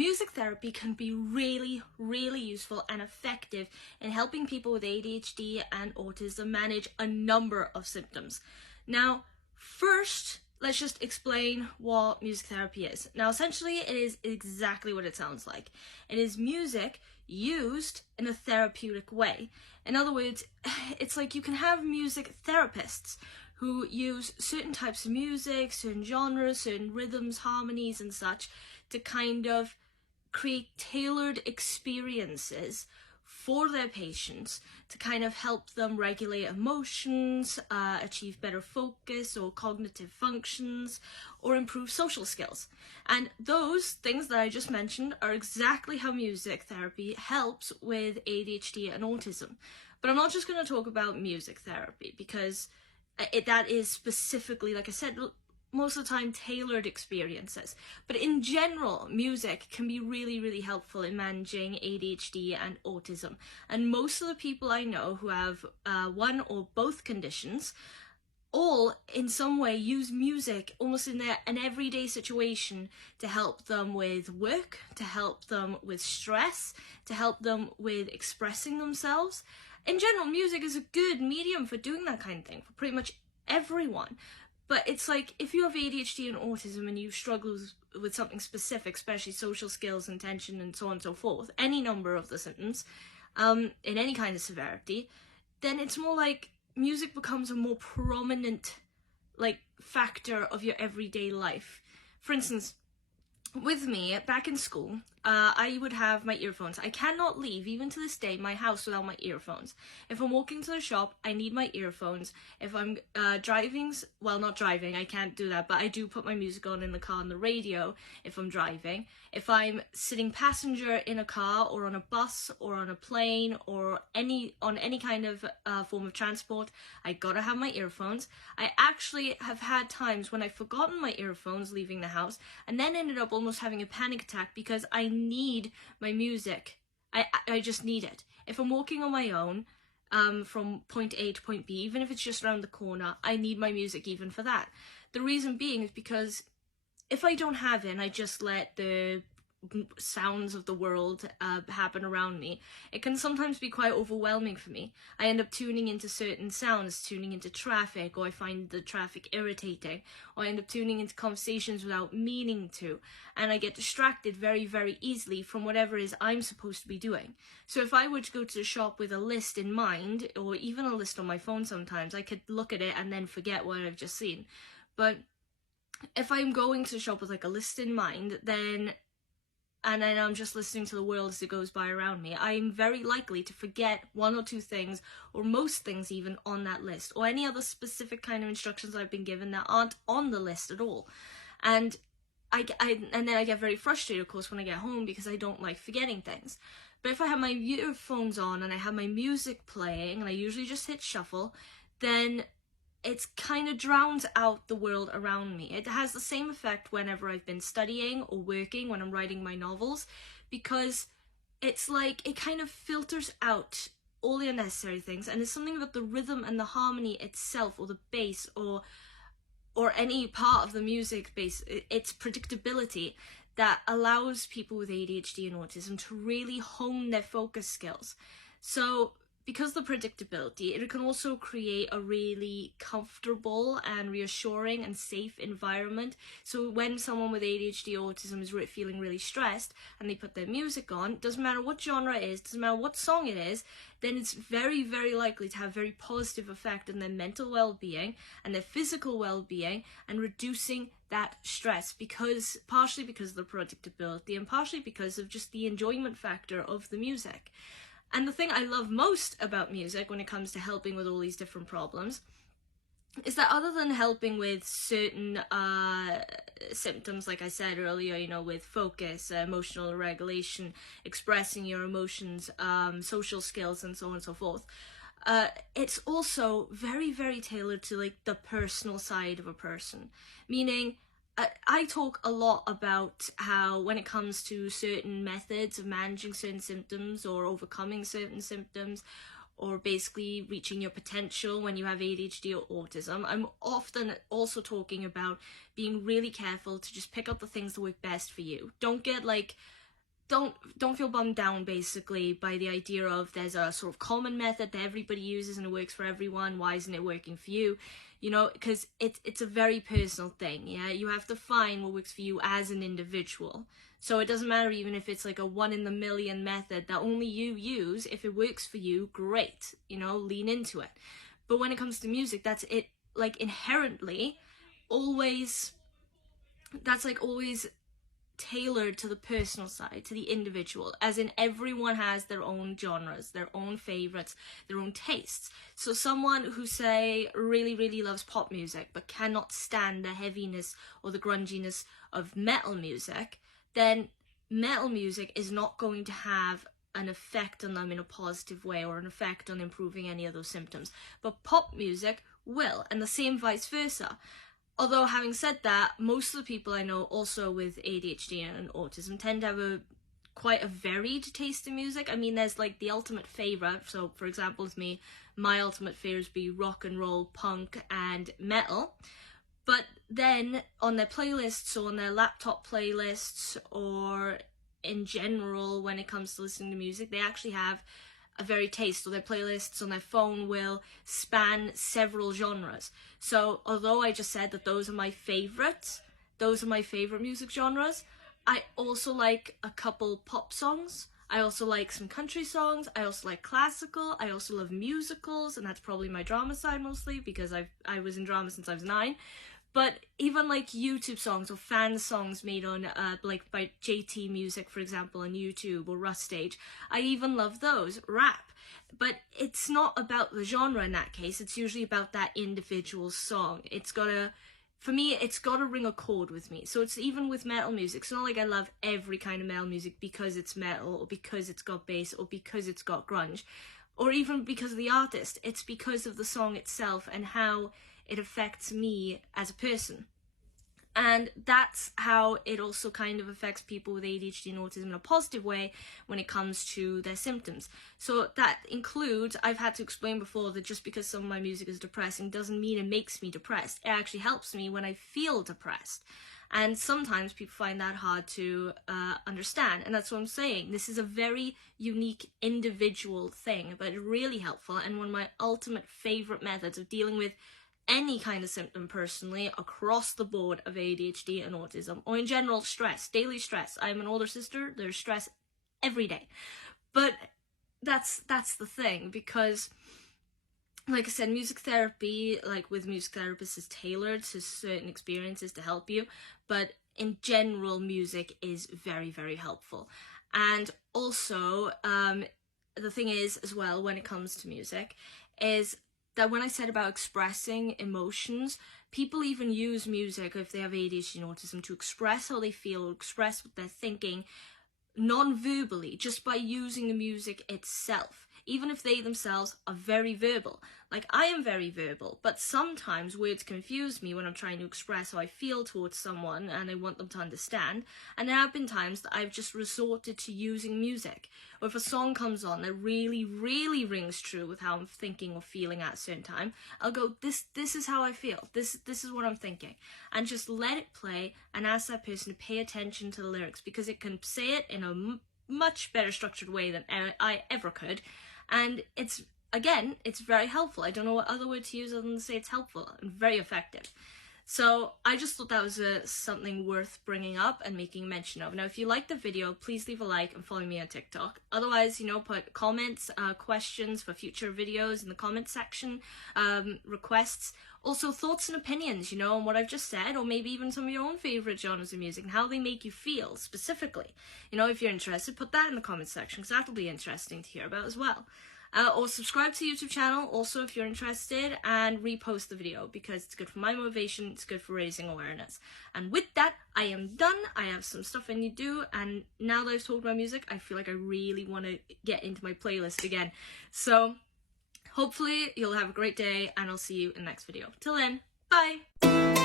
music therapy can be really, really useful and effective in helping people with ADHD and autism manage a number of symptoms. Now, first, let's just explain what music therapy is. Now, essentially, it is exactly what it sounds like. It is music used in a therapeutic way. In other words, it's like you can have music therapists who use certain types of music, certain genres, certain rhythms, harmonies, and such to kind of create tailored experiences for their patients to kind of help them regulate emotions, achieve better focus or cognitive functions, or improve social skills. And those things that I just mentioned are exactly how music therapy helps with ADHD and autism. But I'm not just going to talk about music therapy because that is specifically, like I said, most of the time tailored experiences. But in general, music can be really, really helpful in managing ADHD and autism. And most of the people I know who have one or both conditions all in some way use music almost in an everyday situation to help them with work, to help them with stress, to help them with expressing themselves. In general, music is a good medium for doing that kind of thing for pretty much everyone. But it's like, if you have ADHD and autism and you struggle with something specific, especially social skills, attention, and so on and so forth, any number of the symptoms, in any kind of severity, then it's more like music becomes a more prominent, like, factor of your everyday life. For instance, with me, back in school, I would have my earphones. I cannot leave, even to this day, my house without my earphones. If I'm walking to the shop, I need my earphones. If I'm driving, well, not driving, I can't do that, but I do put my music on in the car on the radio if I'm driving. If I'm sitting passenger in a car or on a bus or on a plane or on any kind of form of transport, I gotta have my earphones. I actually have had times when I've forgotten my earphones leaving the house and then ended up almost having a panic attack because I need my music. I just need it. If I'm walking on my own from point A to point B, even if it's just around the corner, I need my music even for that. The reason being is because if I don't have it and I just let the sounds of the world happen around me, it can sometimes be quite overwhelming for me. I end up tuning into certain sounds, tuning into traffic, or I find the traffic irritating, or I end up tuning into conversations without meaning to, and I get distracted very, very easily from whatever it is I'm supposed to be doing. So if I were to go to the shop with a list in mind, or even a list on my phone sometimes, I could look at it and then forget what I've just seen. But if I'm going to the shop with like a list in mind, then I'm just listening to the world as it goes by around me, I'm very likely to forget one or two things, or most things even, on that list, or any other specific kind of instructions I've been given that aren't on the list at all. And then I get very frustrated, of course, when I get home because I don't like forgetting things. But if I have my earphones on and I have my music playing, and I usually just hit shuffle, then it kind of drowns out the world around me. It has the same effect whenever I've been studying or working, when I'm writing my novels, because it's like it kind of filters out all the unnecessary things, and it's something about the rhythm and the harmony itself, or the bass, or any part of the music bass, its predictability, that allows people with ADHD and autism to really hone their focus skills. So because the predictability, it can also create a really comfortable and reassuring and safe environment. So when someone with ADHD or autism is feeling really stressed and they put their music on, doesn't matter what genre it is, doesn't matter what song it is, then it's very, very likely to have a very positive effect on their mental well-being and their physical well-being, and reducing that stress, partially because of the predictability and partially because of just the enjoyment factor of the music. And the thing I love most about music when it comes to helping with all these different problems is that other than helping with certain symptoms, like I said earlier, with focus, emotional regulation, expressing your emotions, social skills, and so on and so forth, it's also very, very tailored to like the personal side of a person. Meaning, I talk a lot about how when it comes to certain methods of managing certain symptoms or overcoming certain symptoms, or basically reaching your potential when you have ADHD or autism, I'm often also talking about being really careful to just pick up the things that work best for you. Don't get like don't feel bummed down basically by the idea of there's a sort of common method that everybody uses and it works for everyone. Why isn't it working for you? You know, because it's a very personal thing. Yeah, you have to find what works for you as an individual. So it doesn't matter even if it's like a 1 in a million method that only you use. If it works for you, great, you know, lean into it. But when it comes to music, that's it, like inherently always, that's like always tailored to the personal side, to the individual, as in everyone has their own genres, their own favorites, their own tastes. So someone who, say, really loves pop music but cannot stand the heaviness or the grunginess of metal music, then metal music is not going to have an effect on them in a positive way or an effect on improving any of those symptoms. But pop music will, and the same vice versa. Although, having said that, most of the people I know also with ADHD and autism tend to have quite a varied taste in music. I mean, there's like the ultimate favourite. So, for example, with me, my ultimate favourites be rock and roll, punk, and metal. But then on their playlists or on their laptop playlists or in general when it comes to listening to music, they actually have a varied taste, or their playlists on their phone will span several genres. So although I just said that those are my favourite music genres, I also like a couple pop songs. I also like some country songs. I also like classical. I also love musicals, and that's probably my drama side mostly because I was in drama since I was 9. But even like YouTube songs or fan songs made on like by JT Music, for example, on YouTube, or Rustage, I even love those. Rap. But it's not about the genre in that case. It's usually about that individual song. For me, it's gotta ring a chord with me. So it's even with metal music. It's not like I love every kind of metal music because it's metal, or because it's got bass, or because it's got grunge, or even because of the artist. It's because of the song itself and how it affects me as a person. And that's how it also kind of affects people with ADHD and autism in a positive way when it comes to their symptoms. So that includes, I've had to explain before that just because some of my music is depressing doesn't mean it makes me depressed. It actually helps me when I feel depressed. And sometimes people find that hard to understand. And that's what I'm saying. This is a very unique individual thing, but really helpful. And one of my ultimate favorite methods of dealing with any kind of symptom personally across the board of ADHD and autism, or in general stress, daily stress. I'm an older sister, there's stress every day. But that's the thing, because like I said, music therapy, like with music therapists, is tailored to certain experiences to help you, but in general music is very helpful. And also the thing is as well when it comes to music is that when I said about expressing emotions, people even use music if they have ADHD and autism to express how they feel, express what they're thinking non-verbally, just by using the music itself, even if they themselves are very verbal. Like, I am very verbal, but sometimes words confuse me when I'm trying to express how I feel towards someone and I want them to understand. And there have been times that I've just resorted to using music. Or if a song comes on that really rings true with how I'm thinking or feeling at a certain time, I'll go, this is how I feel. This is what I'm thinking. And just let it play and ask that person to pay attention to the lyrics, because it can say it in a much better structured way than I ever could. And it's very helpful. I don't know what other word to use other than to say it's helpful and very effective. So I just thought that was something worth bringing up and making mention of. Now, if you liked the video, please leave a like and follow me on TikTok. Otherwise, put comments, questions for future videos in the comment section, requests. Also, thoughts and opinions, on what I've just said, or maybe even some of your own favourite genres of music and how they make you feel specifically. If you're interested, put that in the comment section, because that'll be interesting to hear about as well. Or subscribe to the YouTube channel also if you're interested, and repost the video because it's good for my motivation, it's good for raising awareness. And with that, I am done. I have some stuff I need to do, and now that I've talked about music, I feel like I really want to get into my playlist again. So hopefully you'll have a great day, and I'll see you in the next video. Till then, bye!